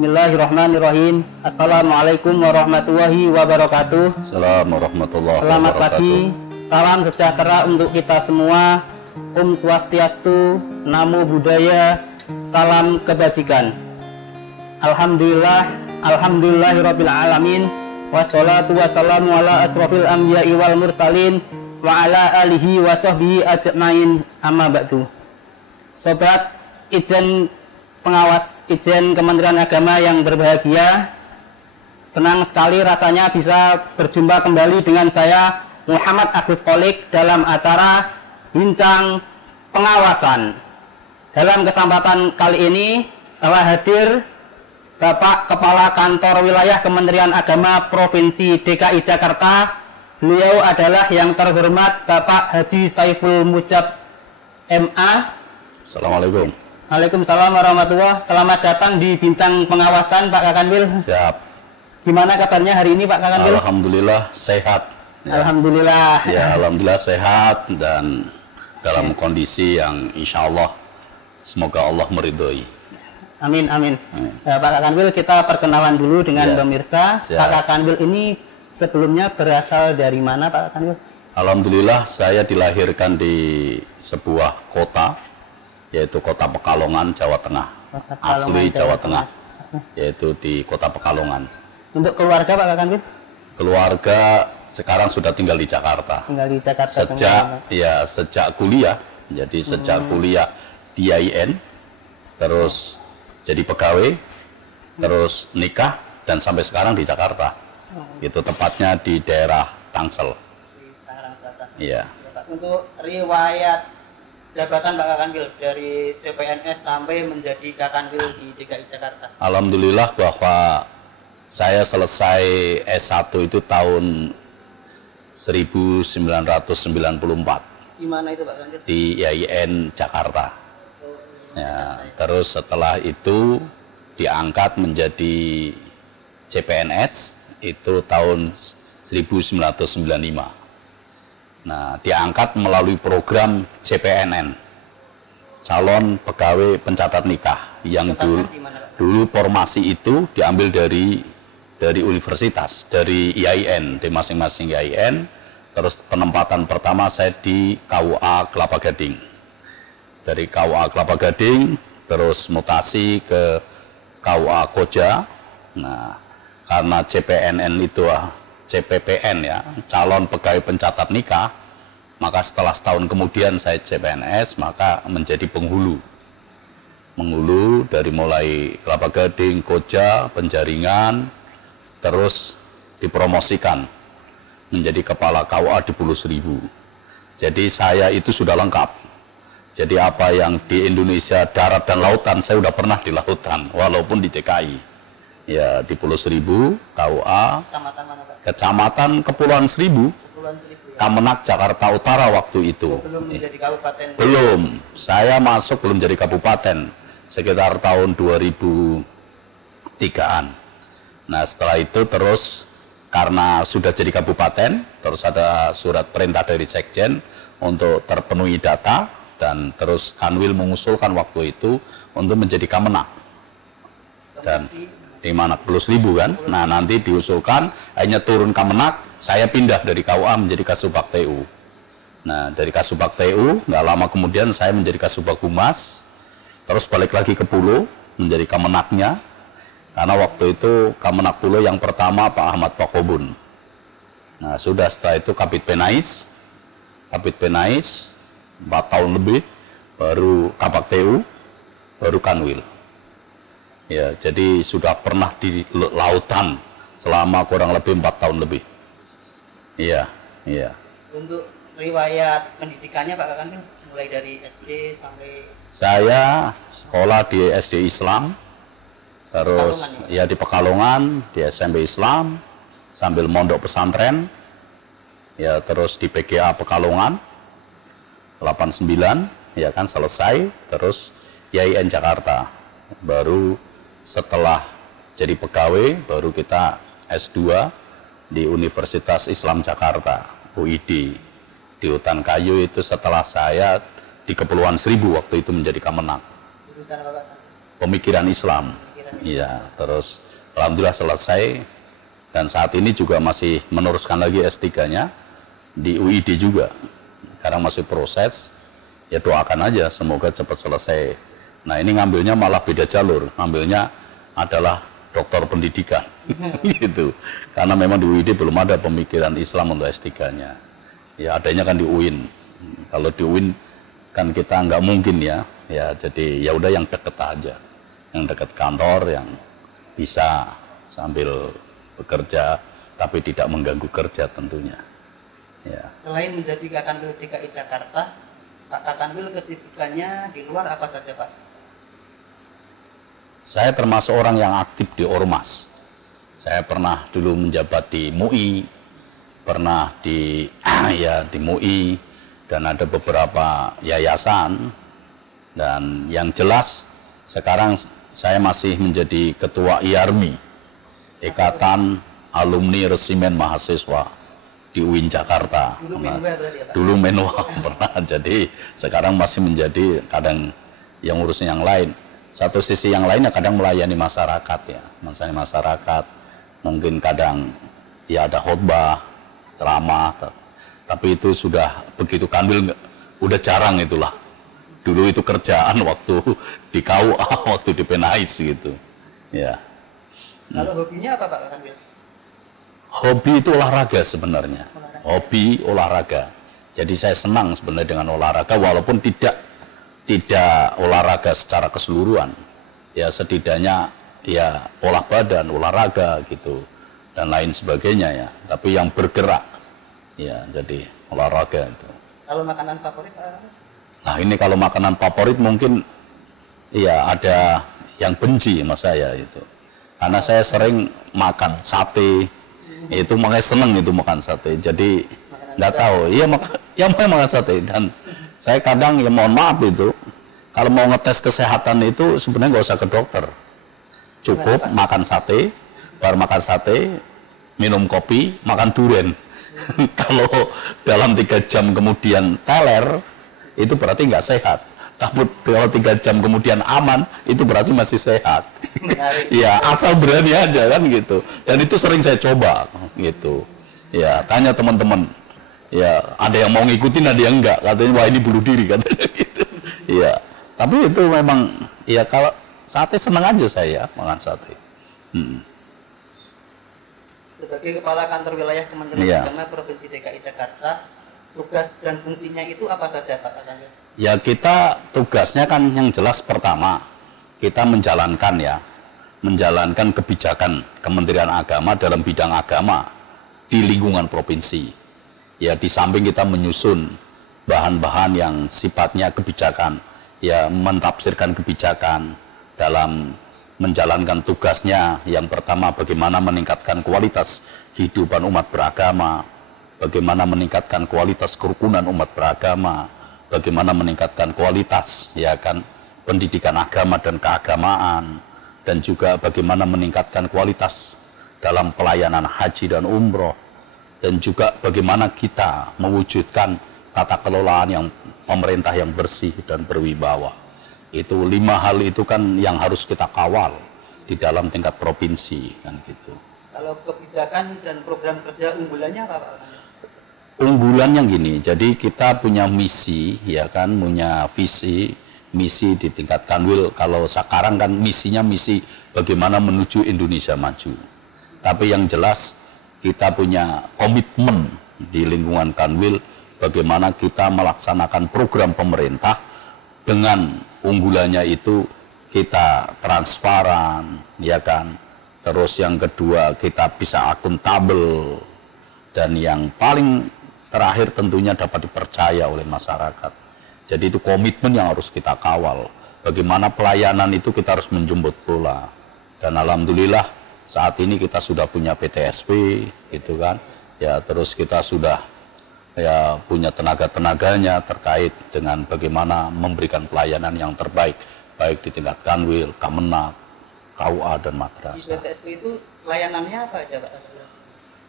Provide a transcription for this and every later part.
Bismillahirrahmanirrahim. Assalamualaikum warahmatullahi wabarakatuh. Assalamualaikum warahmatullahi wabarakatuh. Selamat pagi, salam sejahtera untuk kita semua. Om Swastiastu, Namo Buddhaya, salam kebajikan. Alhamdulillahirabbil alamin. Wassalatu wassalamu ala asrofil anbiya'i wal mursalin wa ala alihi wa sahbihi ajmain, amma ba'du. Sobat Ijen pengawas Ijen Kementerian Agama yang berbahagia, senang sekali rasanya bisa berjumpa kembali dengan saya Muhammad Agus Qolik dalam acara Bincang Pengawasan. Dalam kesempatan kali ini telah hadir Bapak Kepala Kantor Wilayah Kementerian Agama Provinsi DKI Jakarta. Beliau adalah yang terhormat Bapak Haji Saiful Mujab MA. Assalamualaikum. Waalaikumsalam warahmatullahi. Selamat datang di Bincang Pengawasan, Pak Kakanwil. Siap. Gimana kabarnya hari ini, Pak Kakanwil? Alhamdulillah sehat. Ya. Alhamdulillah. Ya, alhamdulillah sehat dan dalam kondisi yang insya Allah semoga Allah meridhoi. Amin, amin. Pak Kakanwil, kita perkenalan dulu dengan pemirsa. Siap. Pak Kakanwil ini sebelumnya berasal dari mana, Pak Kakanwil? Alhamdulillah saya dilahirkan di sebuah kota, yaitu Kota Pekalongan, Jawa Tengah. Asli Jawa Tengah, yaitu di Kota Pekalongan. Untuk keluarga, Pak Kakanwil? Keluarga sekarang sudah tinggal di Jakarta. Tinggal di Jakarta sejak kuliah. Jadi sejak kuliah di IAIN, terus jadi pegawai, terus nikah dan sampai sekarang di Jakarta. Itu tepatnya di daerah Tangsel. Di Tangerang Selatan. Iya. Untuk riwayat jabatan Pak Kakanwil dari CPNS sampai menjadi Kakanwil di DKI Jakarta. Alhamdulillah bahwa saya selesai S1 itu tahun 1994. Di mana itu, Pak Kakanwil? Di IAIN Jakarta. Ya, terus setelah itu diangkat menjadi CPNS itu tahun 1995. Nah, diangkat melalui program CPNN, calon pegawai pencatat nikah, yang dulu formasi itu diambil dari universitas, dari IAIN, di masing-masing IAIN. Terus penempatan pertama saya di KUA Kelapa Gading. Dari KUA Kelapa Gading, terus mutasi ke KUA Koja. Nah, karena CPPN ya, calon pegawai pencatat nikah, maka setelah setahun kemudian saya CPNS, maka menjadi penghulu dari mulai Kelapa Gading, Koja, Penjaringan, terus dipromosikan menjadi kepala KUA di Pulau Seribu. Jadi saya itu sudah lengkap. Jadi apa yang di Indonesia darat dan lautan, saya sudah pernah di lautan, walaupun di DKI. Ya, di Pulau Seribu, KUA, Kecamatan mana, Pak? Kecamatan Kepulauan Seribu, Kepulauan Seribu, ya? Kamenak, Jakarta Utara waktu itu. Belum menjadi kabupaten? Belum, saya masuk belum jadi kabupaten, sekitar tahun 2003-an. Nah, setelah itu terus, karena sudah jadi kabupaten, terus ada surat perintah dari Sekjen untuk terpenuhi data, dan terus Kanwil mengusulkan waktu itu untuk menjadi Kamenak. Dan di mana Pulau Seribu kan, nah nanti diusulkan hanya turun Kamenak, saya pindah dari KUA menjadi Kasubag TU. Nah, dari Kasubag TU nggak lama kemudian saya menjadi Kasubag Humas, terus balik lagi ke Pulau menjadi Kamenaknya, karena waktu itu Kamenak Pulau yang pertama Pak Ahmad Pakobun. Nah, sudah setelah itu Kabid Penais 4 tahun lebih, baru Kabag TU, baru Kanwil. Ya, jadi sudah pernah di lautan selama kurang lebih 4 tahun lebih. Iya, iya. Untuk riwayat pendidikannya, Pak Kakanwil, mulai dari SD sampai... Saya sekolah di SD Islam, terus ya di Pekalongan, di SMP Islam, sambil mondok pesantren, ya terus di PGA Pekalongan, 89, ya kan selesai, terus IAIN Jakarta, baru setelah jadi pegawai baru kita S2 di Universitas Islam Jakarta, UID, di Hutan Kayu. Itu setelah saya di Kepulauan Seribu waktu itu menjadi Kamenak. Pemikiran Islam. Iya, terus alhamdulillah selesai dan saat ini juga masih meneruskan lagi S3-nya di UID juga. Sekarang masih proses, ya doakan aja semoga cepat selesai. Nah ini ngambilnya malah beda jalur, ngambilnya adalah doktor pendidikan gitu. Karena memang di UID belum ada pemikiran Islam untuk S3-nya. Ya adanya kan di UIN. Kalau di UIN kan kita nggak mungkin ya jadi ya udah yang deket aja, yang dekat kantor, yang bisa sambil bekerja tapi tidak mengganggu kerja tentunya. Ya. Selain menjadi Kakanwil DKI Jakarta, Pak Kakanwil kesibukannya di luar apa saja Pak? Saya termasuk orang yang aktif di Ormas. Saya pernah dulu menjabat di MUI, pernah di MUI, dan ada beberapa yayasan. Dan yang jelas sekarang saya masih menjadi ketua IARMI, Ikatan Alumni Resimen Mahasiswa di UIN Jakarta. Dulu Menwa pernah, jadi sekarang masih menjadi kadang yang ngurusin yang lain. Satu sisi yang lainnya kadang melayani masyarakat ya, melayani masyarakat. Mungkin kadang ya ada khotbah, ceramah, tapi itu sudah begitu Kanwil udah jarang itulah. Dulu itu kerjaan waktu di KUA, waktu di Penais gitu. Ya. Kalau hobinya apa Pak Kanwil? Hobi itu olahraga sebenarnya. Hobi olahraga. Jadi saya senang sebenarnya dengan olahraga walaupun tidak olahraga secara keseluruhan. Ya setidaknya ya olah badan, olahraga gitu dan lain sebagainya ya. Tapi yang bergerak ya jadi olahraga itu. Kalau makanan favorit apa? Nah ini kalau makanan favorit mungkin ya ada yang benci sama saya itu. Karena saya sering makan sate, itu makanya seneng itu makan sate. Jadi nggak tahu, iya makan sate. Dan saya kadang ya mohon maaf itu, kalau mau ngetes kesehatan itu sebenarnya nggak usah ke dokter. Cukup makan sate, baru makan sate, minum kopi, makan durian. Kalau dalam 3 jam kemudian teler, itu berarti nggak sehat. Tapi kalau 3 jam kemudian aman, itu berarti masih sehat. Ya asal berani aja kan gitu. Dan itu sering saya coba gitu. Ya tanya teman-teman. Ya ada yang mau ngikutin, ada yang enggak. Katanya wah ini bunuh diri katanya gitu. Ya tapi itu memang ya kalau sate senang aja saya makan sate. Sebagai Kepala Kantor Wilayah Kementerian Agama Provinsi DKI Jakarta, tugas dan fungsinya itu apa saja Pak Kakanwil? Ya kita tugasnya kan yang jelas pertama kita menjalankan kebijakan Kementerian Agama dalam bidang agama di lingkungan provinsi. Ya di samping kita menyusun bahan-bahan yang sifatnya kebijakan, ya mentafsirkan kebijakan dalam menjalankan tugasnya. Yang pertama bagaimana meningkatkan kualitas kehidupan umat beragama, bagaimana meningkatkan kualitas kerukunan umat beragama, bagaimana meningkatkan kualitas ya kan pendidikan agama dan keagamaan, dan juga bagaimana meningkatkan kualitas dalam pelayanan haji dan umroh, dan juga bagaimana kita mewujudkan tata kelolaan yang pemerintah yang bersih dan berwibawa. Itu 5 hal itu kan yang harus kita kawal di dalam tingkat provinsi kan gitu. Kalau kebijakan dan program kerja unggulannya apa Pak? Unggulannya gini, jadi kita punya misi ya kan, punya visi misi di tingkat Kanwil. Kalau sekarang kan misinya misi bagaimana menuju Indonesia maju. Tapi yang jelas kita punya komitmen di lingkungan Kanwil bagaimana kita melaksanakan program pemerintah dengan unggulannya itu kita transparan ya kan. Terus yang kedua kita bisa akuntabel, dan yang paling terakhir tentunya dapat dipercaya oleh masyarakat. Jadi itu komitmen yang harus kita kawal. Bagaimana pelayanan itu kita harus menjemput bola. Dan alhamdulillah saat ini kita sudah punya PTSP gitu kan. Ya terus kita sudah ya punya tenaga-tenaganya terkait dengan bagaimana memberikan pelayanan yang terbaik baik di tingkat Kanwil, Kemenak, KUA dan madrasah. Di BTSP itu layanannya apa aja Pak?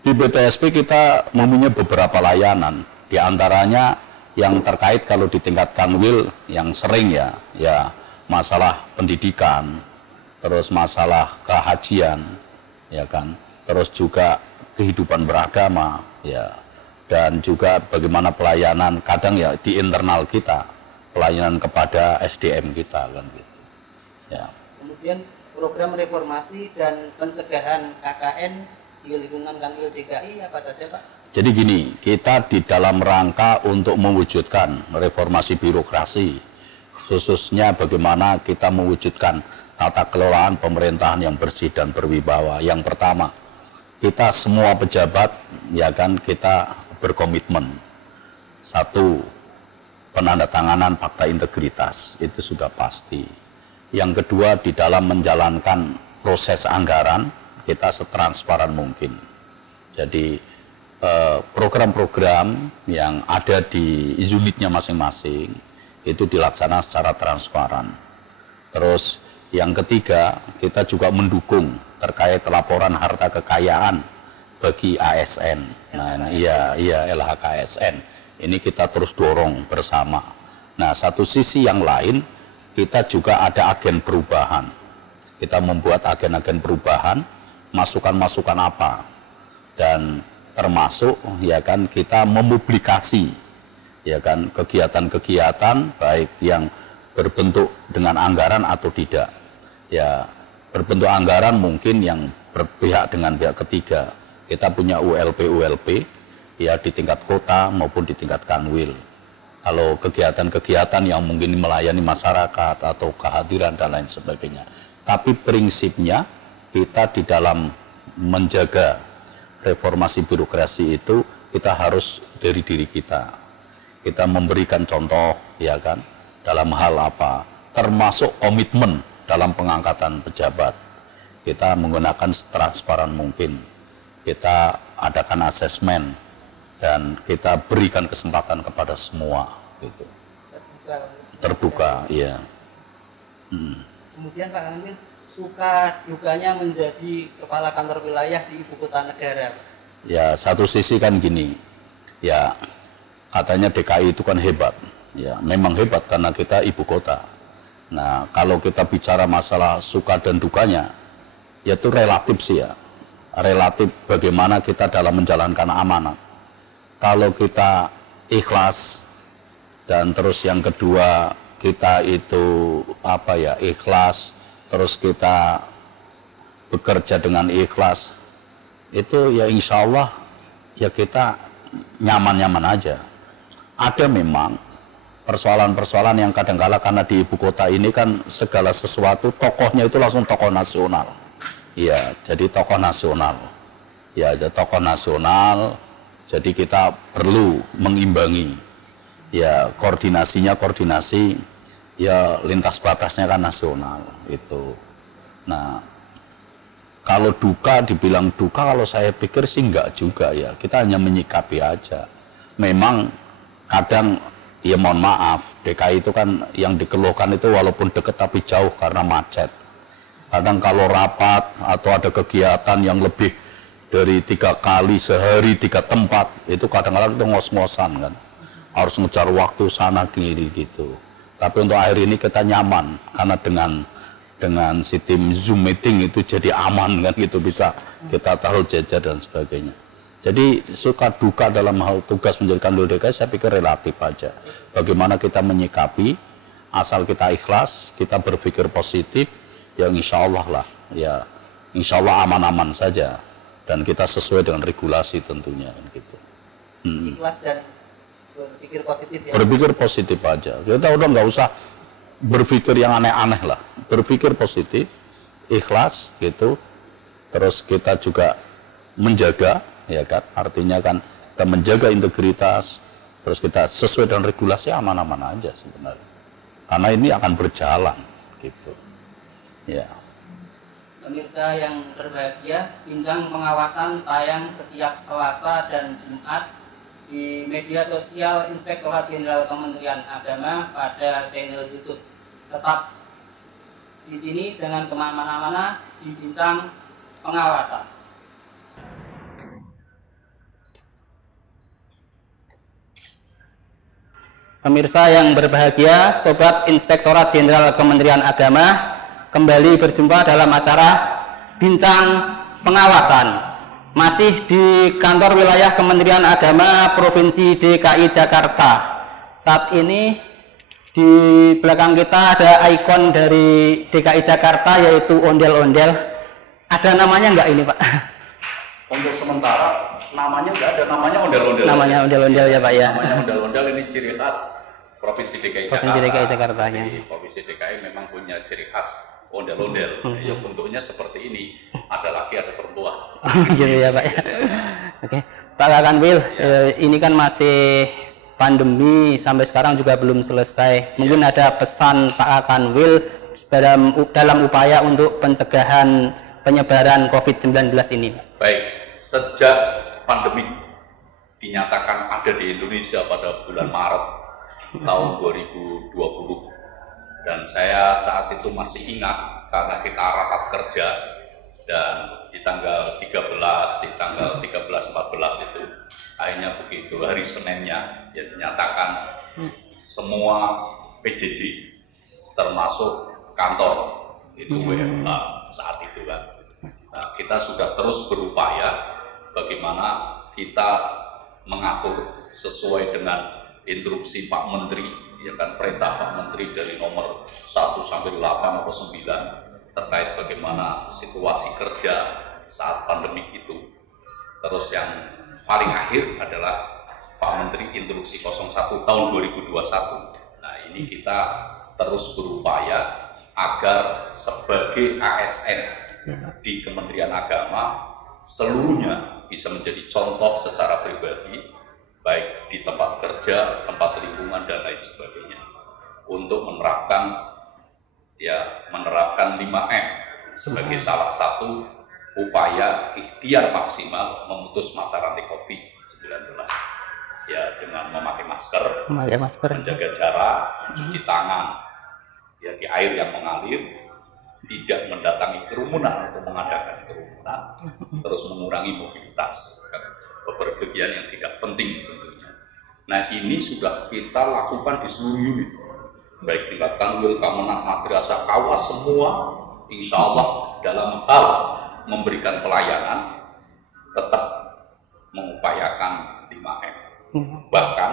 Di BTSP kita mempunyai beberapa layanan, di antaranya yang terkait kalau di tingkat Kanwil yang sering ya masalah pendidikan, terus masalah kehajian, ya kan, terus juga kehidupan beragama, ya, dan juga bagaimana pelayanan kadang ya di internal kita, pelayanan kepada SDM kita kan gitu. Ya. Kemudian program reformasi dan pencegahan KKN di lingkungan Kanwil DKI apa saja Pak? Jadi gini, kita di dalam rangka untuk mewujudkan reformasi birokrasi, khususnya bagaimana kita mewujudkan tata kelolaan pemerintahan yang bersih dan berwibawa. Yang pertama, kita semua pejabat, ya kan, kita berkomitmen. Satu, penandatanganan fakta integritas, itu sudah pasti. Yang kedua, di dalam menjalankan proses anggaran, kita setransparan mungkin. Jadi, program-program yang ada di unitnya masing-masing itu dilaksanakan secara transparan. Terus yang ketiga, kita juga mendukung terkait laporan harta kekayaan bagi ASN. Nah, iya LHKSN. Ini kita terus dorong bersama. Nah, satu sisi yang lain, kita juga ada agen perubahan. Kita membuat agen-agen perubahan, masukan-masukan apa, dan termasuk ya kan kita mempublikasi ya kan kegiatan-kegiatan baik yang berbentuk dengan anggaran atau tidak. Ya, berbentuk anggaran mungkin yang berpihak dengan pihak ketiga. Kita punya ULP ya di tingkat kota maupun di tingkat kanwil. Kalau kegiatan-kegiatan yang mungkin melayani masyarakat atau kehadiran dan lain sebagainya. Tapi prinsipnya kita di dalam menjaga reformasi birokrasi itu kita harus dari diri kita. Kita memberikan contoh ya kan dalam hal apa? Termasuk komitmen dalam pengangkatan pejabat. Kita menggunakan transparan mungkin. Kita adakan asesmen dan kita berikan kesempatan kepada semua gitu. Terbuka, ya. Kemudian Pak Kanwil, suka dukanya menjadi kepala kantor wilayah di ibu kota negara? Ya, satu sisi kan gini, ya katanya DKI itu kan hebat, ya memang hebat karena kita ibu kota. Nah, kalau kita bicara masalah suka dan dukanya, ya itu relatif sih ya, relatif bagaimana kita dalam menjalankan amanat. Kalau kita ikhlas dan terus yang kedua kita itu apa ya, ikhlas, terus kita bekerja dengan ikhlas, itu ya insya Allah ya kita nyaman-nyaman aja. Ada memang persoalan-persoalan yang kadang-kala karena di ibu kota ini kan segala sesuatu tokohnya itu langsung tokoh nasional. Ya, jadi tokoh nasional. Ya, jadi tokoh nasional. Jadi kita perlu mengimbangi. Ya, koordinasi ya lintas batasnya kan nasional itu. Nah, kalau duka dibilang duka, kalau saya pikir sih enggak juga ya. Kita hanya menyikapi aja. Memang kadang ya mohon maaf, DKI itu kan yang dikeluhkan itu walaupun dekat tapi jauh karena macet. Kadang kalau rapat atau ada kegiatan yang lebih dari 3 kali sehari 3 tempat, itu kadang-kadang itu ngos-ngosan kan. Harus ngejar waktu sana kiri gitu. Tapi untuk akhir ini kita nyaman karena dengan si tim Zoom meeting itu jadi aman kan gitu, bisa kita tahu jajar dan sebagainya. Jadi suka duka dalam hal tugas menjadi kanwil DKI saya pikir relatif aja. Bagaimana kita menyikapi, asal kita ikhlas, kita berpikir positif, yang insya Allah lah, ya insya Allah aman-aman saja. Dan kita sesuai dengan regulasi tentunya gitu. Ikhlas dan berpikir positif ya. Berpikir positif aja. Kita udah nggak usah berpikir yang aneh-aneh lah. Berpikir positif, ikhlas gitu. Terus kita juga menjaga, ya kan? Artinya kan kita menjaga integritas. Terus kita sesuai dengan regulasi aman-aman aja sebenarnya. Karena ini akan berjalan gitu. Ya. Pemirsa yang berbahagia, bincang pengawasan tayang setiap Selasa dan Jumat di media sosial Inspektorat Jenderal Kementerian Agama pada channel YouTube. Tetap di sini, jangan kemana-mana di bincang pengawasan. Pemirsa yang berbahagia, Sobat Inspektorat Jenderal Kementerian Agama, kembali berjumpa dalam acara Bincang Pengawasan. Masih di kantor wilayah Kementerian Agama Provinsi DKI Jakarta. Saat ini di belakang kita ada ikon dari DKI Jakarta, yaitu ondel-ondel. Ada namanya nggak ini, Pak? Untuk sementara namanya nggak ada, namanya ondel-ondel. Namanya ondel-ondel ya, Pak ya. Namanya ondel-ondel, ini ciri khas Provinsi DKI Jakarta. Provinsi DKI Jakarta ya. Provinsi DKI memang punya ciri khas ondel-ondel. Ya, bentuknya seperti ini. Ada laki, ada perempuan. Gitu ya, Pak ya. Oke, Pak Kanwil, ini kan masih pandemi, sampai sekarang juga belum selesai. Mungkin ada pesan Pak Kanwil dalam upaya untuk pencegahan penyebaran COVID-19 ini. Baik, sejak pandemi dinyatakan ada di Indonesia pada bulan Maret tahun 2020, dan saya saat itu masih ingat karena kita rapat kerja, dan di tanggal 13, di tanggal 13-14 itu akhirnya begitu hari Seninnya ya dinyatakan semua PJJ termasuk kantor itu WFH saat itu kan. Nah, kita sudah terus berupaya bagaimana kita mengatur sesuai dengan instruksi Pak Menteri, ya kan, perintah Pak Menteri dari nomor 1 sampai 8 atau 9 terkait bagaimana situasi kerja saat pandemi itu. Terus yang paling akhir adalah Pak Menteri Instruksi 01 tahun 2021. Nah, ini kita terus berupaya agar sebagai ASN di Kementerian Agama seluruhnya bisa menjadi contoh secara pribadi, baik di tempat kerja, tempat lingkungan, dan lain sebagainya, untuk menerapkan 5M sebagai salah satu upaya ikhtiar maksimal memutus mata rantai COVID-19, ya, dengan memakai masker, menjaga jarak, mencuci tangan, ya, di air yang mengalir, tidak mendatangi kerumunan atau mengadakan kerumunan, terus mengurangi mobilitas, bepergian yang tidak penting tentunya. Nah, ini sudah kita lakukan di seluruh unit, baik tingkat Kanwil, Kamenak, Madrasah, Kawas, semua insya Allah dalam hal memberikan pelayanan tetap mengupayakan 5M. Bahkan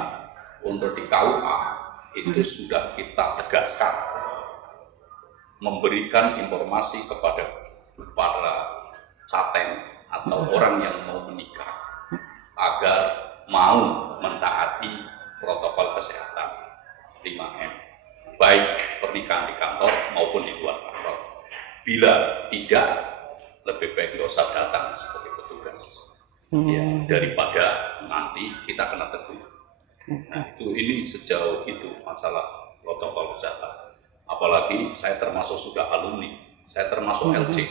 untuk di KUA itu sudah kita tegaskan, memberikan informasi kepada para caten atau orang yang mau menikah agar mau mentaati protokol kesehatan 5M, baik pernikahan di kantor maupun di luar kantor. Bila tidak, lebih baik nggak usah datang sebagai petugas, ya, daripada nanti kita kena tegur. Nah, ini sejauh itu masalah protokol kesehatan. Apalagi saya termasuk sudah alumni, saya termasuk LC,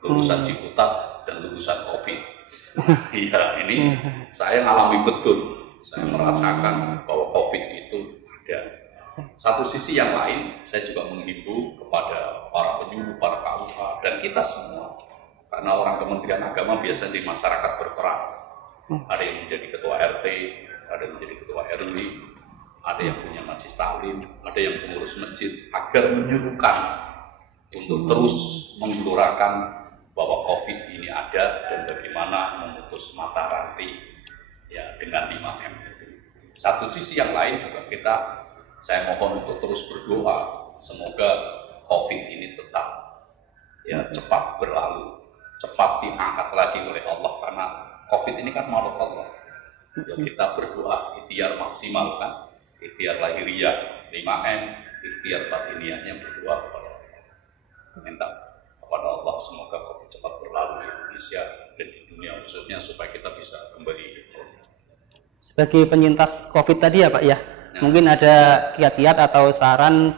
lulusan Ciputat dan lulusan COVID. Iya, ini saya ngalami betul, saya merasakan bahwa COVID itu ada. Satu sisi yang lain, saya juga menghimbau kepada para penyuluh, para KUA, dan kita semua, karena orang Kementerian Agama biasanya di masyarakat berperan. Ada yang menjadi ketua RT, ada yang menjadi ketua RW, ada yang punya majelis taklim, ada yang pengurus masjid, agar menyuruhkan untuk terus menggelorakan bahwa COVID ini ada dan bagaimana memutus mata rantai, ya, dengan 5M itu. Satu sisi yang lain juga saya mohon untuk terus berdoa semoga COVID ini tetap, ya, cepat berlalu, cepat diangkat lagi oleh Allah, karena COVID ini kan makhluk Allah. Ya, kita berdoa ikhtiar maksimal kan, ikhtiar lahiriah 5M, ikhtiar batiniahnya berdoa kepada Allah, minta kepada Allah semoga COVID cepat berlalu di Indonesia dan di dunia khususnya, supaya kita bisa kembali hidup. Sebagai penyintas COVID tadi ya, Pak ya, mungkin ada kiat-kiat atau saran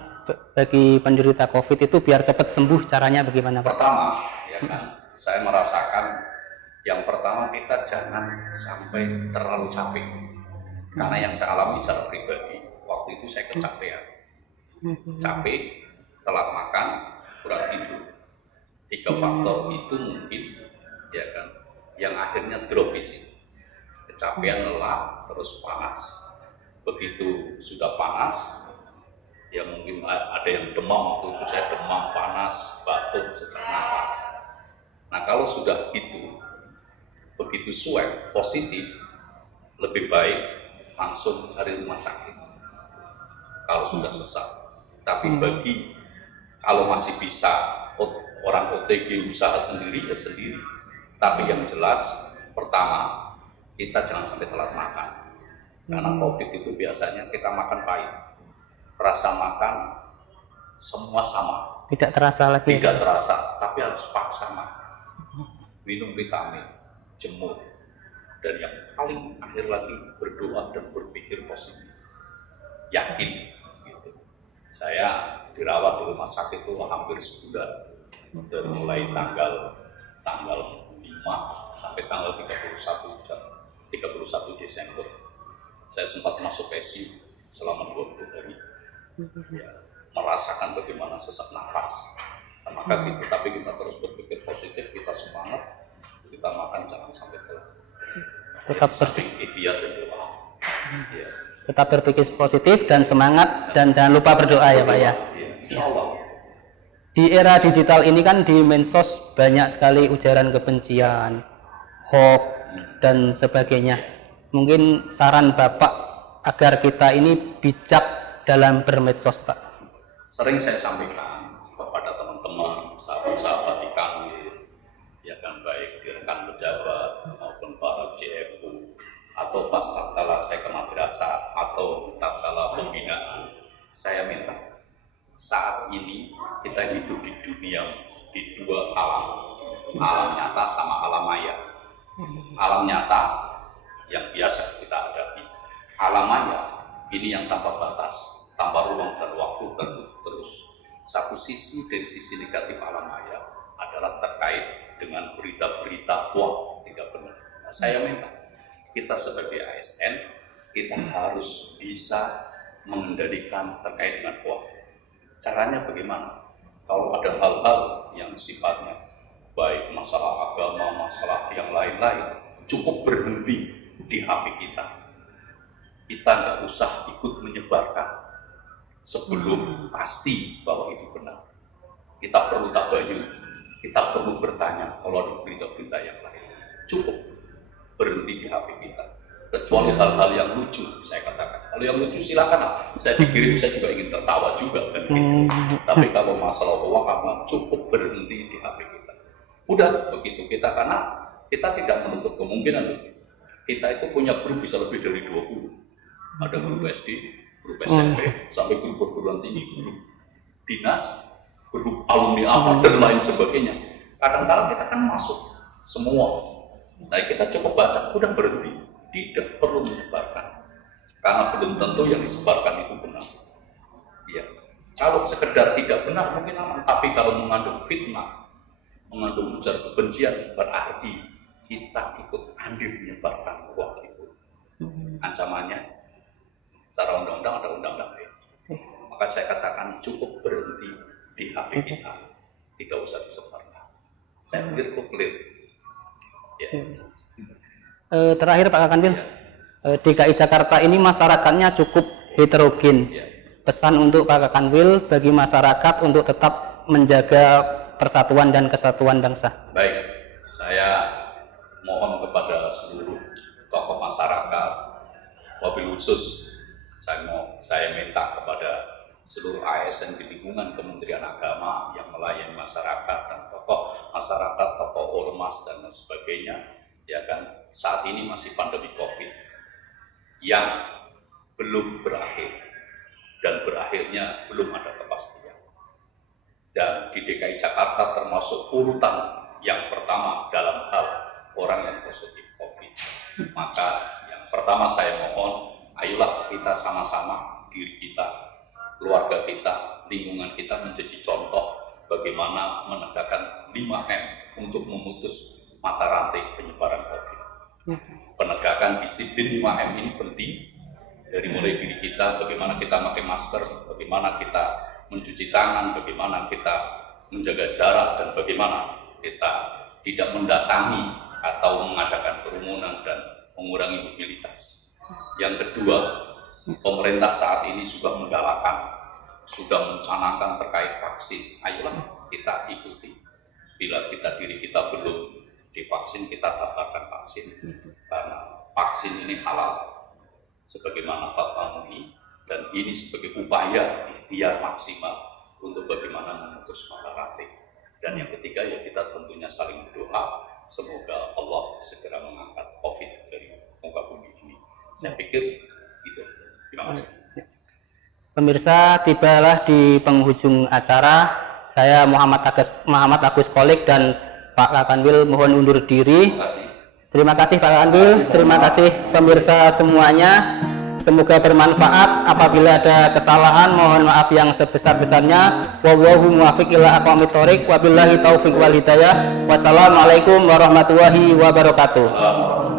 bagi penderita COVID itu biar cepat sembuh, caranya bagaimana, Pak? Pertama, ya kan, saya merasakan yang pertama kita jangan sampai terlalu capek, karena yang saya alami secara pribadi waktu itu saya kecapean, capek, telat makan, kurang tidur. 3 faktor itu mungkin, ya kan, yang akhirnya drop isi, kecapean, lelah, terus panas. Begitu sudah panas, Ya mungkin ada yang demam, waktu itu saya demam, panas, batuk, sesak napas. Nah kalau sudah itu, begitu swab positif, lebih baik langsung cari rumah sakit kalau sudah sesak. Tapi kalau masih bisa orang OTG usaha sendiri ya sendiri. Tapi yang jelas pertama kita jangan sampai telat makan, karena COVID itu biasanya kita makan pahit, rasa makan semua sama, tidak terasa lagi, tidak terasa, tapi harus paksa makan, minum vitamin, jemur, dan yang paling akhir lagi berdoa dan berpikir positif, yakin gitu. Saya dirawat di rumah sakit itu hampir sebulan, dari mulai tanggal 5 sampai tanggal 31 Desember. Saya sempat masuk ICU selama 20 hari, ya, merasakan bagaimana sesak nafas. Nah, maka gitu, tapi kita terus berpikir positif, kita semangat, kita makan jangan sampai telat. Tetap ikhtiar dan doa. Ya. Tetap berpikir positif dan semangat, dan jangan lupa berdoa ya Pak ya. Insya Allah. Di era digital ini kan di medsos banyak sekali ujaran kebencian, hoax dan sebagainya. Mungkin saran Bapak agar kita ini bijak dalam bermedsos, Pak. Sering saya sampaikan kepada teman-teman, sahabat-sahabat di Kanwil, ya kan, baik di rekan pejabat maupun para CFU, atau pas tatkala saya ke madrasah atau tatkala pembinaan, saya minta saat ini kita hidup di dunia, di dua alam nyata sama alam maya. Alam nyata yang biasa kita hadapi, alam maya ini yang tanpa batas, tanpa ruang dan waktu terus. Satu sisi dari sisi negatif alam maya adalah terkait dengan berita-berita hoax tidak benar. Nah, saya minta kita sebagai ASN kita harus bisa mengendalikan terkait dengan hoax. Caranya bagaimana? Kalau ada hal-hal yang sifatnya baik masalah agama, masalah yang lain-lain, cukup berhenti di HP kita. Kita nggak usah ikut menyebarkan sebelum pasti bahwa itu benar. Kita perlu tabayun, kita perlu bertanya kalau ada berita-berita yang lain. Cukup berhenti di HP kita. Kecuali hal-hal yang lucu, saya katakan. Kalau yang lucu silakan, saya dikirim, saya juga ingin tertawa juga kan gitu. Tapi kalau masalah hoax, cukup berhenti di HP kita. Udah begitu kita, karena kita tidak menutup kemungkinan kita itu punya grup bisa lebih dari 20. Ada grup SD, grup SMP, sampai grup perguruan tinggi, grup dinas, grup alumni apa dan lain sebagainya. Kadang-kadang kita kan masuk semua. Nah kita cukup baca, udah berhenti. Tidak perlu menyebarkan, karena belum tentu yang disebarkan itu benar. Ya, kalau sekedar tidak benar mungkin aman, tapi kalau mengandung fitnah, mengandung ujaran kebencian, berarti kita ikut andil menyebarkan hoax itu. Ancamannya, secara undang-undang ada undang-undang lain. Maka saya katakan cukup berhenti di HP kita, tidak usah disebarkan. Saya pikir itu clear. Ya. Terakhir Pak Kanwil, DKI Jakarta ini masyarakatnya cukup heterogen. Pesan untuk Pak Kanwil bagi masyarakat untuk tetap menjaga persatuan dan kesatuan bangsa. Baik, saya mohon kepada seluruh tokoh masyarakat, wabil khusus saya minta kepada seluruh ASN di lingkungan Kementerian Agama yang melayani masyarakat dan tokoh masyarakat, tokoh ormas dan sebagainya. Ya kan, saat ini masih pandemi COVID yang belum berakhir dan berakhirnya belum ada kepastian. Dan di DKI Jakarta termasuk urutan yang pertama dalam hal orang yang positif COVID. Maka yang pertama saya mohon, ayolah kita sama-sama, diri kita, keluarga kita, lingkungan kita menjadi contoh bagaimana menegakkan 5M untuk memutus mata rantai penyebaran COVID. Penegakan disiplin 5M ini penting, dari mulai diri kita, bagaimana kita pakai masker, bagaimana kita mencuci tangan, bagaimana kita menjaga jarak, dan bagaimana kita tidak mendatangi atau mengadakan kerumunan dan mengurangi mobilitas. Yang kedua, pemerintah saat ini sudah menggalakkan sudah mencanangkan terkait vaksin, ayolah kita ikuti. Bila diri kita belum divaksin, kita daftarkan vaksin, karena vaksin ini halal sebagaimana fatwa MUI, dan ini sebagai upaya ikhtiar maksimal untuk bagaimana memutus mata rantai. Dan yang ketiga ya kita tentunya saling berdoa semoga Allah segera mengangkat COVID dari muka bumi ini. Saya pikir itu. Terima kasih. Pemirsa, tibalah di penghujung acara. Saya Muhammad Agus Kolik dan Pak Kakanwil mohon undur diri. Terima kasih Pak Kakanwil, terima kasih pemirsa semuanya. Semoga bermanfaat. Apabila ada kesalahan, mohon maaf yang sebesar-besarnya. Wallahu muwaffiq ila aqwamit thoriq. Wabillahi taufiq wal hidayah. Wassalamualaikum warahmatullahi wabarakatuh.